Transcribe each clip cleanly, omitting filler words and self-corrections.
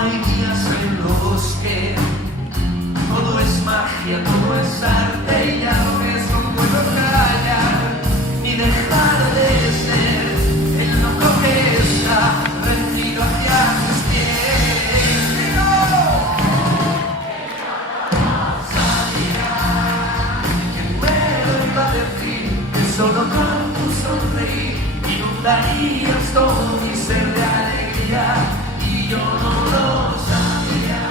hay días en los que todo es magia, todo es arte y ya no puedo callar ni dejar de ser el loco que está rendido hacia tus pies. Sabía que me iba a decir que solo con tu sonreír inundarías todo mi ser de alegría y yo no lo sabía.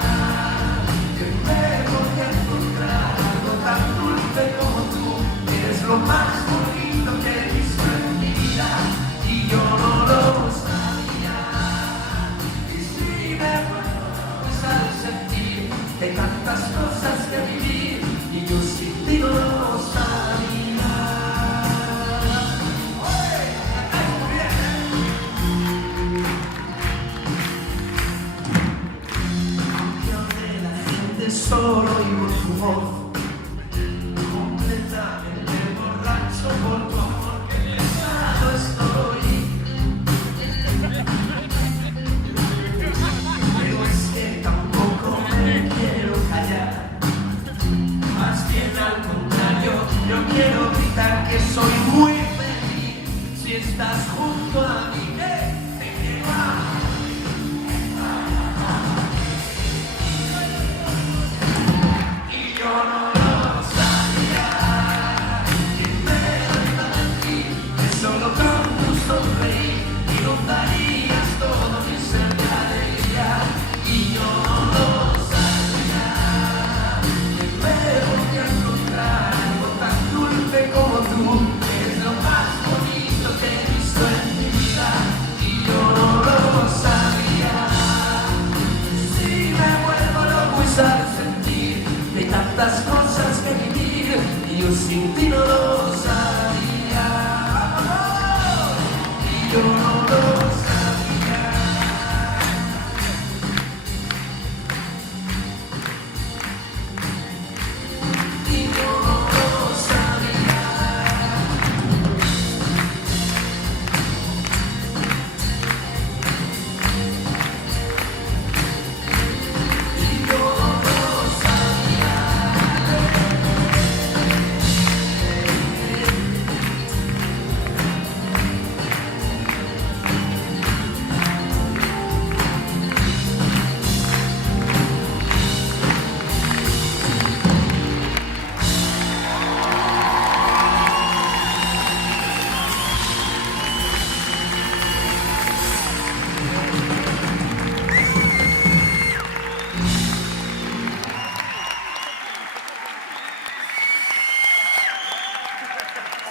Que me voy a encontrar algo tan dulce como tú, eres lo más bonito que he visto en mi vida y yo no lo sabía. Y si me vuelves a sentir que hay tantas cosas que vivir y yo sin ti no lo sabía. Solo oigo tu voz